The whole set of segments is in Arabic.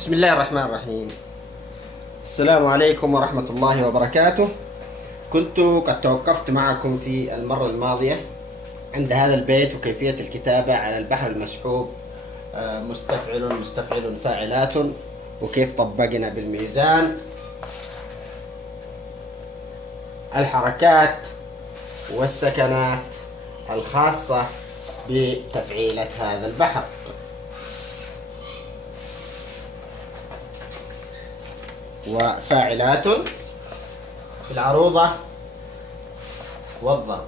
بسم الله الرحمن الرحيم. السلام عليكم ورحمة الله وبركاته. كنت قد توقفت معكم في المرة الماضية عند هذا البيت وكيفية الكتابة على البحر المسحوب مستفعل فاعلات، وكيف طبقنا بالميزان الحركات والسكنات الخاصة بتفعيلة هذا البحر. وفاعلات في العروضة والضرب.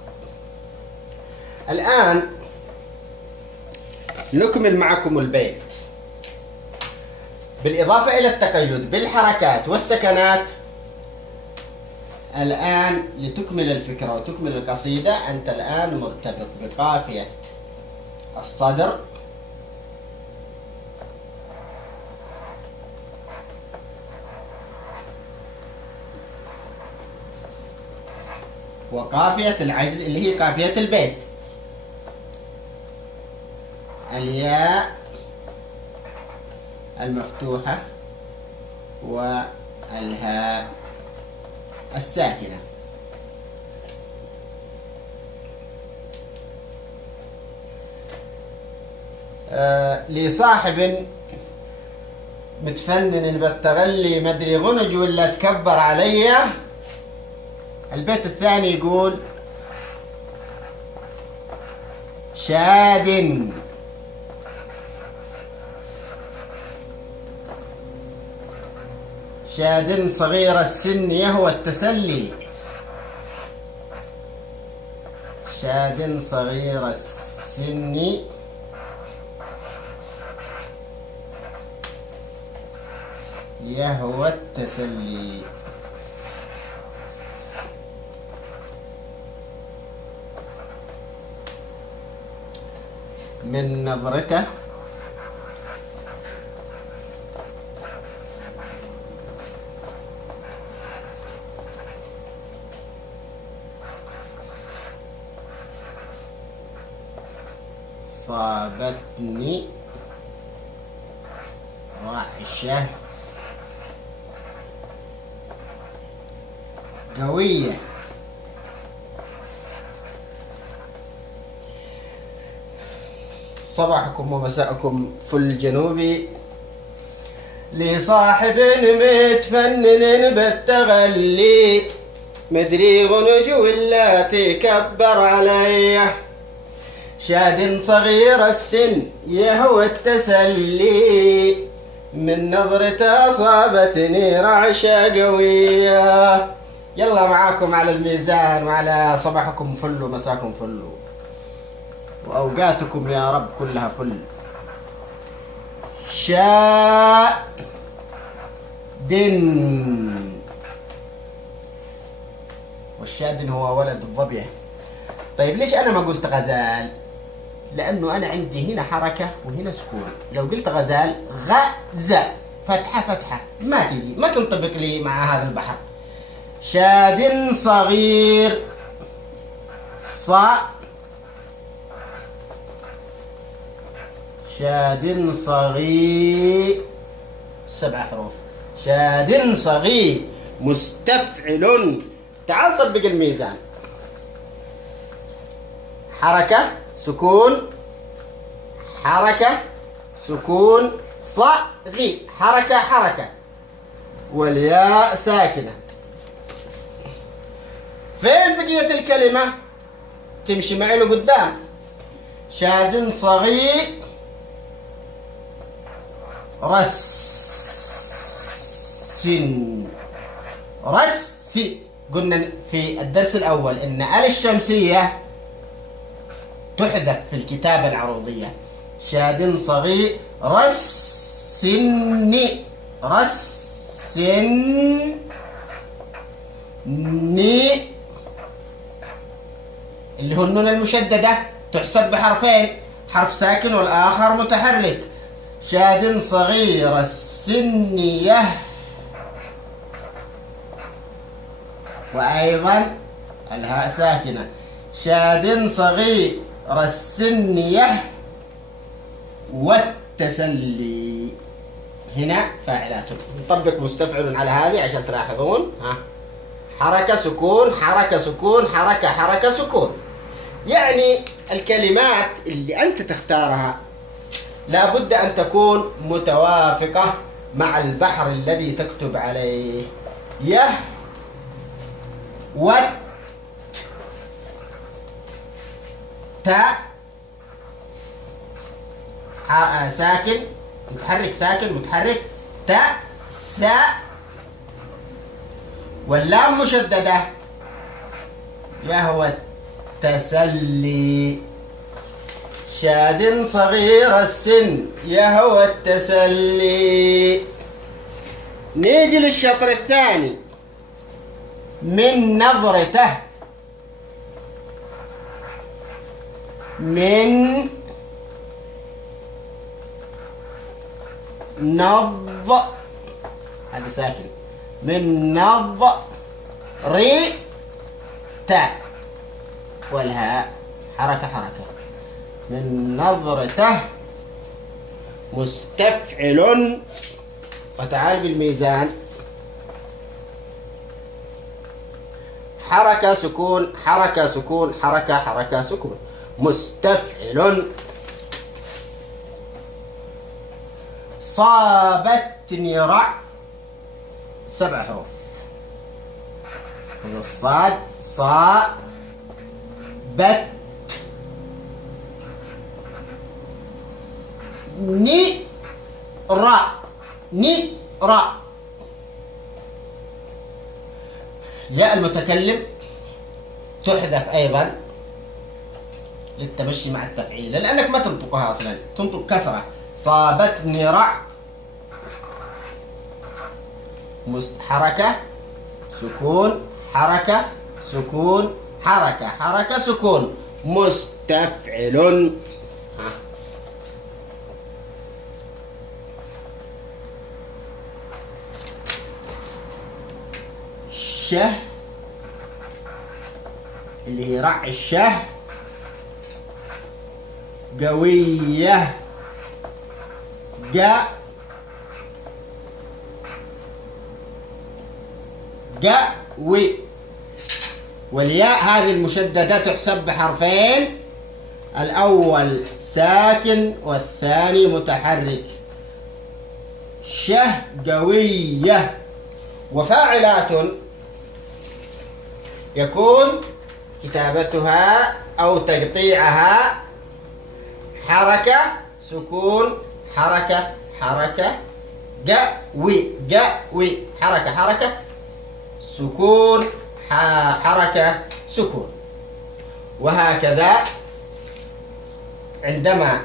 الآن نكمل معكم البيت بالإضافة إلى التقيد بالحركات والسكنات. الآن لتكمل الفكرة وتكمل القصيدة أنت الآن مرتبط بقافية الصدر وقافية العجز اللي هي قافية البيت، الياء المفتوحة والهاء الساكنة. لصاحب متفنن بالتغلي مدري غنج ولا تكبر علي. البيت الثاني يقول: شاد صغير السن يهوى التسلي. شاد صغير السن يهوى التسلي. من نظرته صابتني رعشة قوية. صباحكم ومساءكم فل جنوبي لصاحب متفنن بالتغلي مدري غنج ولا تكبر علي. شاد صغير السن يهوى التسلي من نظرته أصابتني رعشة قوية. يلا معاكم على الميزان وعلى صباحكم فل ومساكم فل وأوقاتكم يا رب كلها فل. شادن. والشادن هو ولد الظبية. طيب ليش أنا ما قلت غزال؟ لأنه أنا عندي هنا حركة وهنا سكون. لو قلت غزال غزة فتحة ما تيجي، ما تنطبق لي مع هذا البحر. شاد صغير شاد صغير 7 حروف. شاد صغير مستفعل. تعال طبق الميزان. حركة سكون حركة سكون صغي حركة والياء ساكنة. فين بقية الكلمة؟ تمشي معي لقدام. شاد صغير رس. قلنا في الدرس الأول إن آل الشمسية تحذف في الكتابة العروضية. شاد صغير رسني اللي هو النون المشددة تحسب بحرفين، حرف ساكن والآخر متحرك. شاد صغير السن وأيضا الهاء ساكنة. شاد صغير السن والتسلي. هنا فاعلات. نطبق مستفعل على هذه عشان تلاحظون. حركة سكون حركة سكون حركة حركة سكون. يعني الكلمات اللي أنت تختارها لابد أن تكون متوافقة مع البحر الذي تكتب عليه. تاء ساكن متحرك ساكن متحرك تاء ساء، واللام مشددة يهوى التسلي. شاد صغير السن يهوى التسلي. نيجي للشطر الثاني. من نظرته، من نظ هذا ساكن، من نظري تاء والهاء حركة حركة. من نظرته مستفعل، وتعال بالميزان، حركة سكون حركة سكون حركة حركة سكون. مستفعل. صابتني رع 7 حروف. الصاد صا بت ني را ني را. ياء المتكلم تحذف أيضا للتمشي مع التفعيل، لأنك ما تنطقها أصلا، تنطق كسرة. صابتني رع حركة سكون حركة سكون حركة حركة سكون. مستفعل. شه اللي هي رع الشه قوية جا قوي. والياء هذه المشددة تحسب بحرفين، الأول ساكن والثاني متحرك. شه قوية. وفاعلات يكون كتابتها أو تقطيعها حركة سكون حركة حركة قوي قوي حركة حركة سكون حركة سكون. وهكذا عندما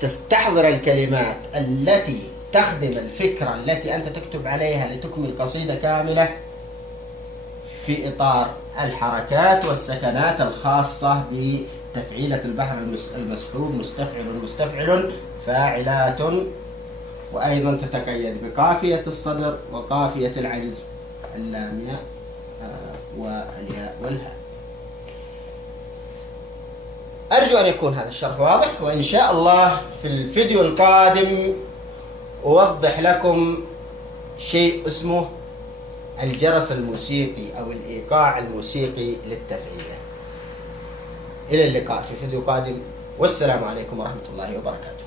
تستحضر الكلمات التي تخدم الفكرة التي أنت تكتب عليها لتكمل قصيدة كاملة في إطار الحركات والسكنات الخاصة بتفعيلة البحر المسحوب. مستفعل مستفعل فاعلات. وأيضا تتقيد بقافية الصدر وقافية العجز اللامية والياء والهاء. أرجو أن يكون هذا الشرح واضح، وإن شاء الله في الفيديو القادم أوضح لكم شيء اسمه الجرس الموسيقي أو الإيقاع الموسيقي للتفعيلة. إلى اللقاء في فيديو قادم، والسلام عليكم ورحمة الله وبركاته.